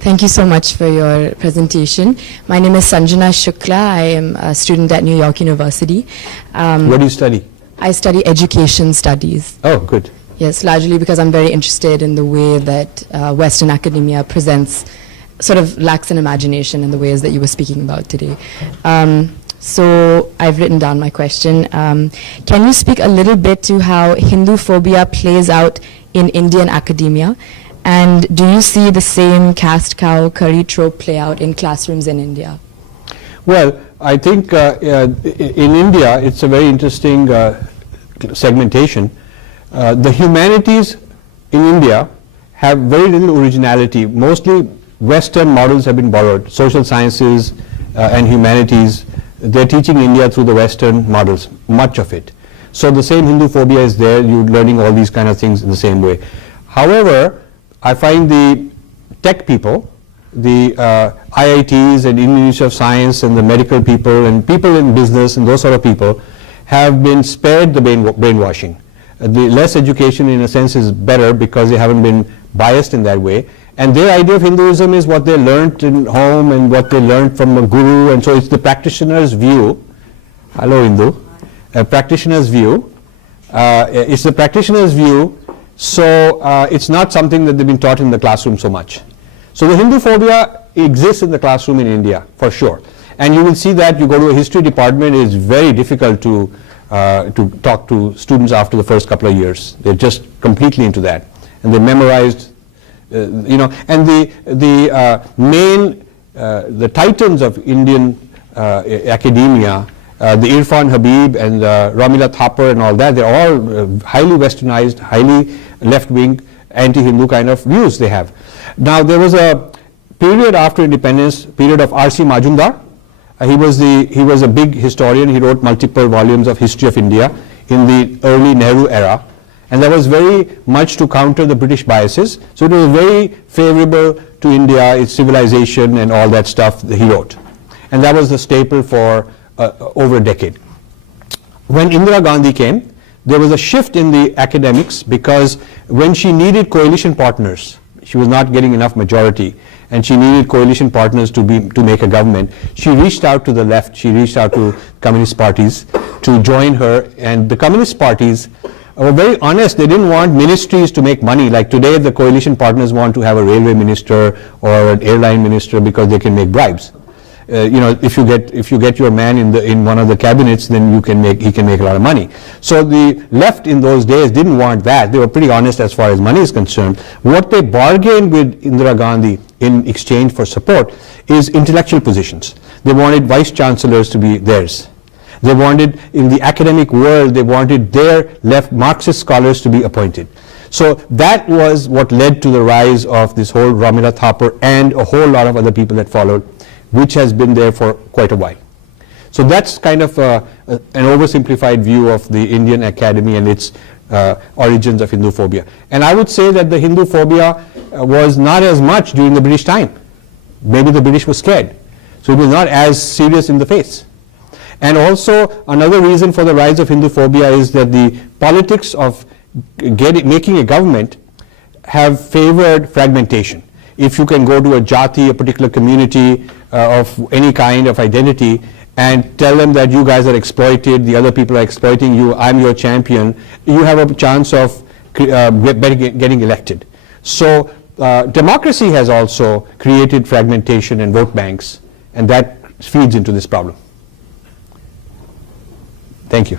Thank you so much for your presentation. My name is Sanjana Shukla. I am a student at New York University. What do you study? I study education studies. Oh, good. Yes, largely because I'm very interested in the way that Western academia presents, sort of lacks an imagination in the ways that you were speaking about today. So I've written down my question. Can you speak a little bit to how Hindu phobia plays out in Indian academia? And do you see the same caste cow curry trope play out in classrooms in India? Well, I think in India, it's a very interesting segmentation. The humanities in India have very little originality. Mostly Western models have been borrowed. Social sciences and humanities, they're teaching India through the Western models, much of it. So the same Hindu phobia is there. You're learning all these kind of things in the same way. However, I find the tech people, the IITs and Indian Institute of Science and the medical people and people in business and those sort of people have been spared the brainwashing. The less education in a sense is better because they haven't been biased in that way. And their idea of Hinduism is what they learned in home and what they learned from a guru, and so it's the practitioner's view. Hello, Hindu. A practitioner's view. It's the practitioner's view. So it's not something that they've been taught in the classroom so much. So the Hindu phobia exists in the classroom in India, for sure. And you will see that you go to a history department, it's very difficult to talk to students after the first couple of years. They're just completely into that. And they memorized, and the titans of Indian academia, the Irfan Habib and Ramila Thapar and all that, they're all highly westernized, highly left-wing, anti-Hindu kind of views they have. Now there was a period after independence, period of R.C. Majumdar. He was a big historian. He wrote multiple volumes of history of India in the early Nehru era, and that was very much to counter the British biases. So it was very favorable to India, its civilization and all that stuff that he wrote. And that was the staple for over a decade. When Indira Gandhi came, there was a shift in the academics because when she needed coalition partners, she was not getting enough majority, and she needed coalition partners to make a government. She reached out to the left, she reached out to communist parties to join her, and the communist parties were very honest. They didn't want ministries to make money. Like today, the coalition partners want to have a railway minister or an airline minister because they can make bribes. If you get your man in one of the cabinets, then he can make a lot of money. So the left in those days didn't want that. They were pretty honest as far as money is concerned. What they bargained with Indira Gandhi in exchange for support is intellectual positions. They wanted vice chancellors to be theirs. They wanted, in the academic world, they wanted their left Marxist scholars to be appointed. So that was what led to the rise of this whole Ramila Thapar and a whole lot of other people that followed, which has been there for quite a while. So that's kind of an oversimplified view of the Indian academy and its origins of Hindu phobia. And I would say that the Hindu phobia was not as much during the British time. Maybe the British were scared. So it was not as serious in the face. And also another reason for the rise of Hindu phobia is that the politics of making a government have favored fragmentation. If you can go to a jati, a particular community of any kind of identity, and tell them that you guys are exploited, the other people are exploiting you, I'm your champion, you have a chance of getting elected. So democracy has also created fragmentation and vote banks, and that feeds into this problem. Thank you.